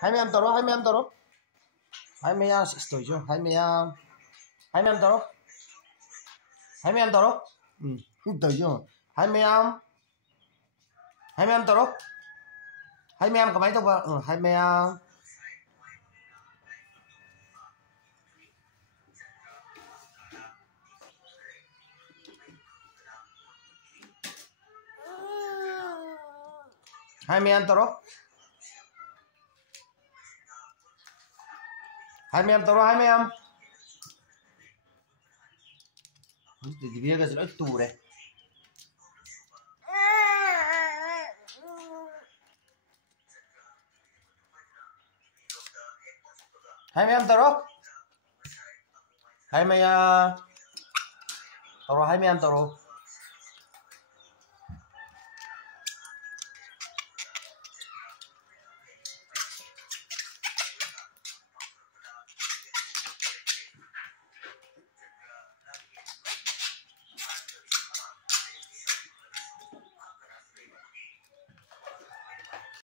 25 toro, 25 toro. 25 tuổi chưa? 25 toro. 25 toro. Tuổi chưa? 25. 25 toro. 25 có mấy tông vào? 20 25 toro. 25 toro, 25. Thì bây giờ sẽ nói tù đấy. 25 toro. 20 toro, 25 toro.